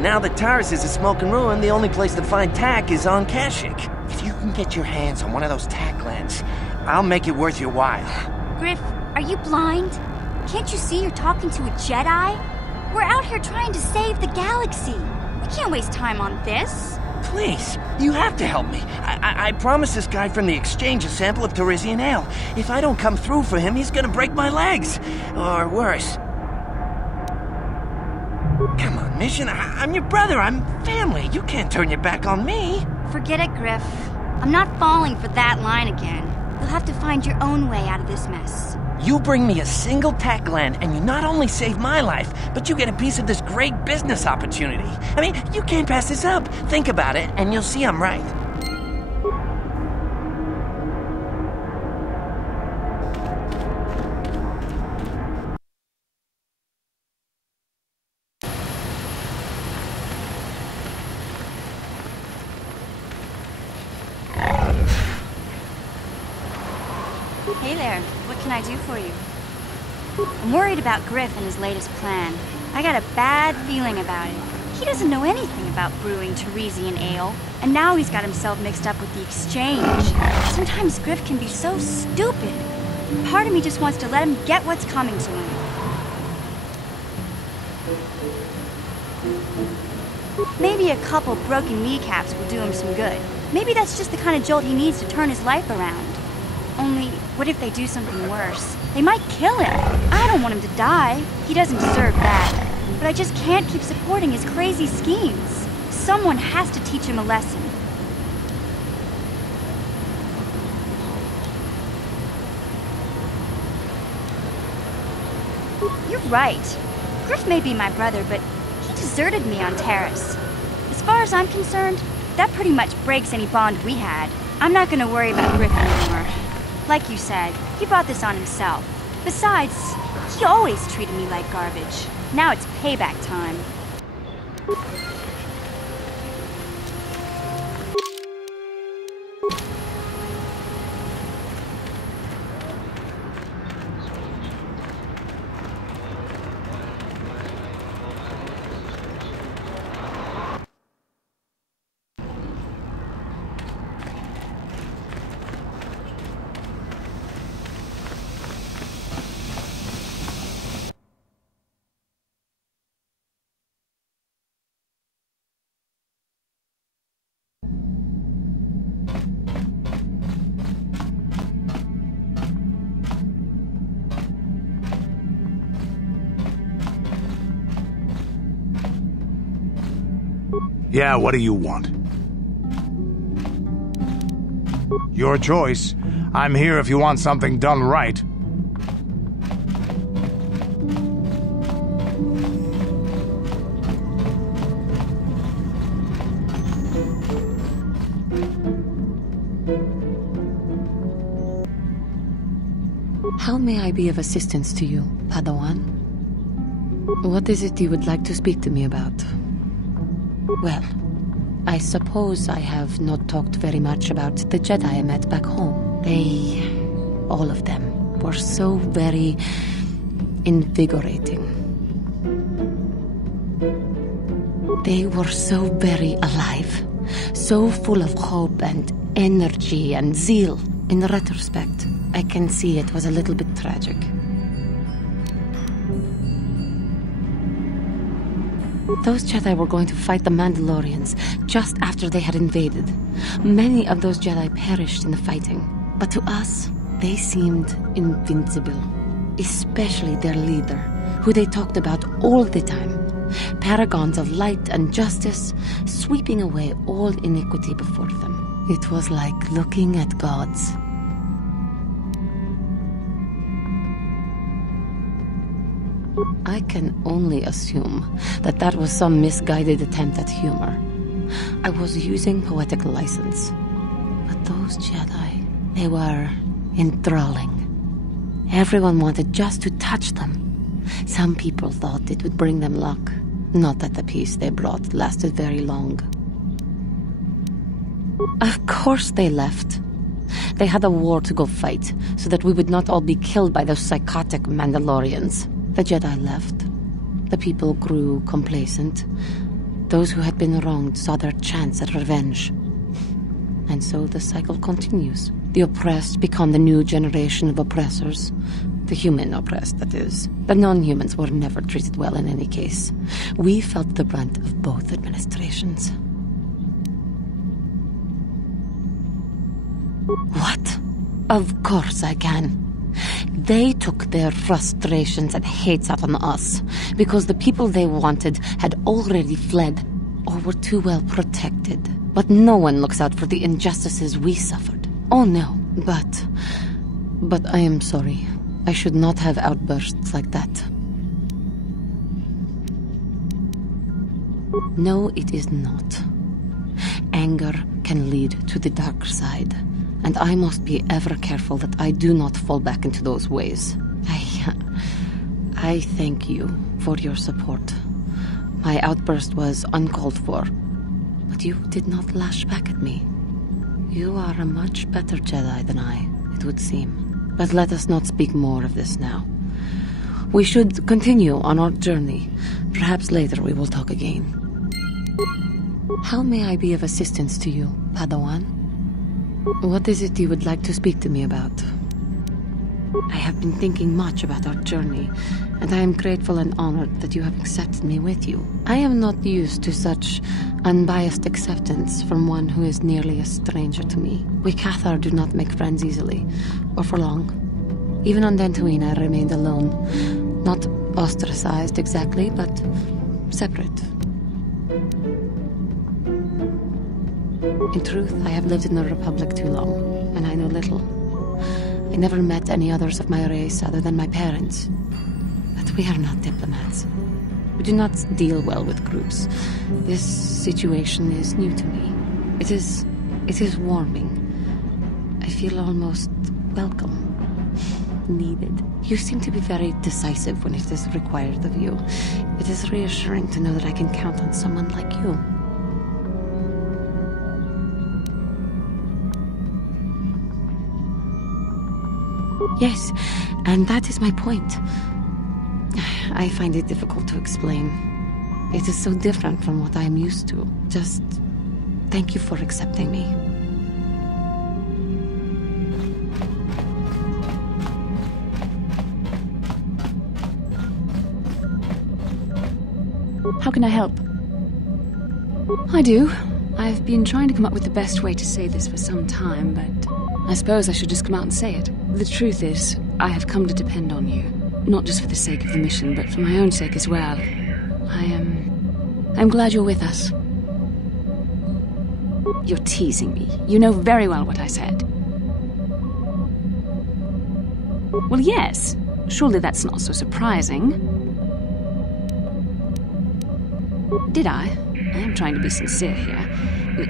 Now that Taris is a smoking ruin, the only place to find tack is on Kashyyyk. If you can get your hands on one of those tack lands, I'll make it worth your while. Griff, are you blind? Can't you see you're talking to a Jedi? We're out here trying to save the galaxy. We can't waste time on this. Please, you have to help me. I promised this guy from the exchange a sample of Tarisian ale. If I don't come through for him, he's gonna break my legs. Or worse. Come on, Mission. I'm your brother. I'm family. You can't turn your back on me. Forget it, Griff. I'm not falling for that line again. You'll have to find your own way out of this mess. You bring me a single tack land, and you not only save my life, but you get a piece of this great business opportunity. I mean, you can't pass this up. Think about it, and you'll see I'm right. Hey there, what can I do for you? I'm worried about Griff and his latest plan. I got a bad feeling about it. He doesn't know anything about brewing Tarisian ale, and now he's got himself mixed up with the exchange. Sometimes Griff can be so stupid. Part of me just wants to let him get what's coming to him. Maybe a couple broken kneecaps will do him some good. Maybe that's just the kind of jolt he needs to turn his life around. Only, what if they do something worse? They might kill him. I don't want him to die. He doesn't deserve that. But I just can't keep supporting his crazy schemes. Someone has to teach him a lesson. You're right. Griff may be my brother, but he deserted me on Taris. As far as I'm concerned, that pretty much breaks any bond we had. I'm not gonna worry about Griff anymore. Like you said, he brought this on himself. Besides, he always treated me like garbage. Now it's payback time. Yeah, what do you want? Your choice. I'm here if you want something done right. How may I be of assistance to you, Padawan? What is it you would like to speak to me about? Well, I suppose I have not talked very much about the Jedi I met back home. They, all of them, were so very invigorating. They were so very alive, so full of hope and energy and zeal. In retrospect, I can see it was a little bit tragic. Those Jedi were going to fight the Mandalorians just after they had invaded. Many of those Jedi perished in the fighting, but to us, they seemed invincible. Especially their leader, who they talked about all the time. Paragons of light and justice, sweeping away all iniquity before them. It was like looking at gods. I can only assume that that was some misguided attempt at humor. I was using poetic license. But those Jedi, they were enthralling. Everyone wanted just to touch them. Some people thought it would bring them luck. Not that the peace they brought lasted very long. Of course they left. They had a war to go fight, so that we would not all be killed by those psychotic Mandalorians. The Jedi left. The people grew complacent. Those who had been wronged saw their chance at revenge. And so the cycle continues. The oppressed become the new generation of oppressors. The human oppressed, that is. The non-humans were never treated well in any case. We felt the brunt of both administrations. What? Of course I can. They took their frustrations and hates out on us because the people they wanted had already fled or were too well protected. But no one looks out for the injustices we suffered. Oh no, but I am sorry. I should not have outbursts like that. No, it is not. Anger can lead to the dark side, and I must be ever careful that I do not fall back into those ways. I thank you for your support. My outburst was uncalled for, but you did not lash back at me. You are a much better Jedi than I, it would seem. But let us not speak more of this now. We should continue on our journey. Perhaps later we will talk again. How may I be of assistance to you, Padawan? What is it you would like to speak to me about? I have been thinking much about our journey, and I am grateful and honored that you have accepted me with you. I am not used to such unbiased acceptance from one who is nearly a stranger to me. We Cathar do not make friends easily, or for long. Even on Dantooine I remained alone. Not ostracized exactly, but separate. In truth, I have lived in the Republic too long, and I know little. I never met any others of my race other than my parents. But we are not diplomats. We do not deal well with groups. This situation is new to me. It is warming. I feel almost welcome. Needed. You seem to be very decisive when it is required of you. It is reassuring to know that I can count on someone like you. Yes, and that is my point. I find it difficult to explain. It is so different from what I am used to. Just thank you for accepting me. How can I help? I do. I've been trying to come up with the best way to say this for some time, but I suppose I should just come out and say it. The truth is, I have come to depend on you. Not just for the sake of the mission, but for my own sake as well. I'm glad you're with us. You're teasing me. You know very well what I said. Well, yes. Surely that's not so surprising. Did I? I am trying to be sincere here.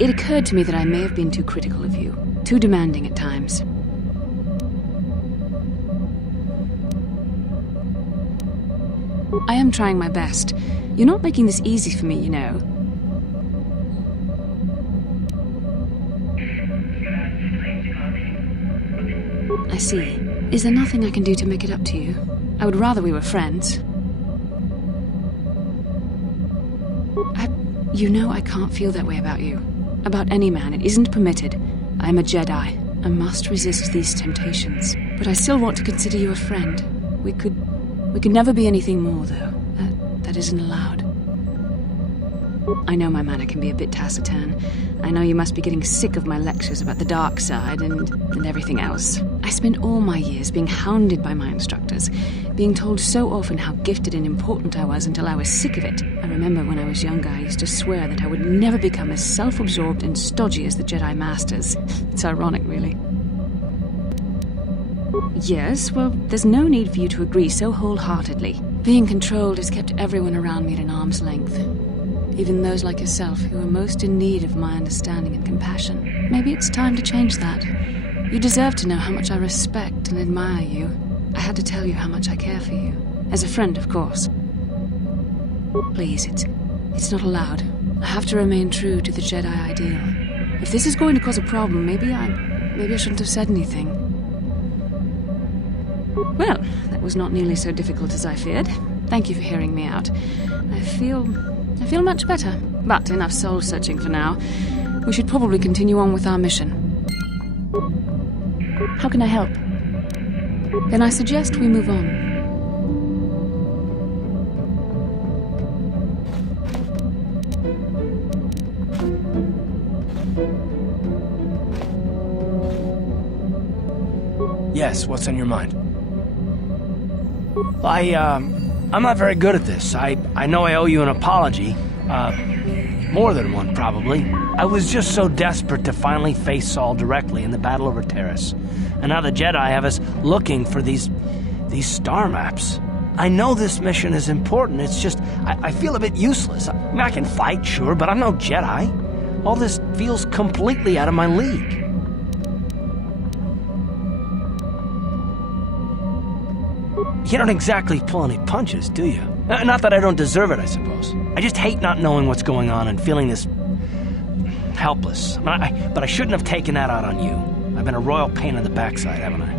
It occurred to me that I may have been too critical of you. Too demanding at times. I am trying my best. You're not making this easy for me, you know. I see. Is there nothing I can do to make it up to you? I would rather we were friends. You know I can't feel that way about you. About any man. It isn't permitted. I am a Jedi. I must resist these temptations. But I still want to consider you a friend. We could never be anything more, though. That isn't allowed. I know my manner can be a bit taciturn. I know you must be getting sick of my lectures about the dark side and everything else. I spent all my years being hounded by my instructors, being told so often how gifted and important I was until I was sick of it. I remember when I was younger, I used to swear that I would never become as self-absorbed and stodgy as the Jedi Masters. It's ironic, really. Yes, well, there's no need for you to agree so wholeheartedly. Being controlled has kept everyone around me at an arm's length. Even those like yourself who are most in need of my understanding and compassion. Maybe it's time to change that. You deserve to know how much I respect and admire you. I had to tell you how much I care for you. As a friend, of course. Please, it's not allowed. I have to remain true to the Jedi ideal. If this is going to cause a problem, maybe I shouldn't have said anything. Well, that was not nearly so difficult as I feared. Thank you for hearing me out. I feel I feel much better, but enough soul-searching for now. We should probably continue on with our mission. How can I help? Then I suggest we move on. Yes, what's on your mind? I'm not very good at this. I know I owe you an apology. More than one, probably. I was just so desperate to finally face Saul directly in the battle over Terrace. And now the Jedi have us looking for these star maps. I know this mission is important, it's just, I feel a bit useless. I mean, I can fight, sure, but I'm no Jedi. All this feels completely out of my league. You don't exactly pull any punches, do you? Not that I don't deserve it, I suppose. I just hate not knowing what's going on and feeling this helpless. But I shouldn't have taken that out on you. I've been a royal pain in the backside, haven't I?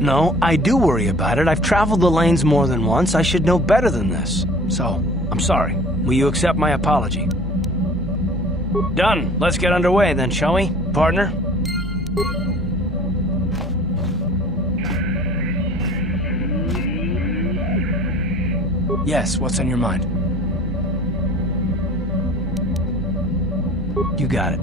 No, I do worry about it. I've traveled the lanes more than once. I should know better than this. So, I'm sorry. Will you accept my apology? Done. Let's get underway then, shall we, partner? Yes, what's on your mind? You got it.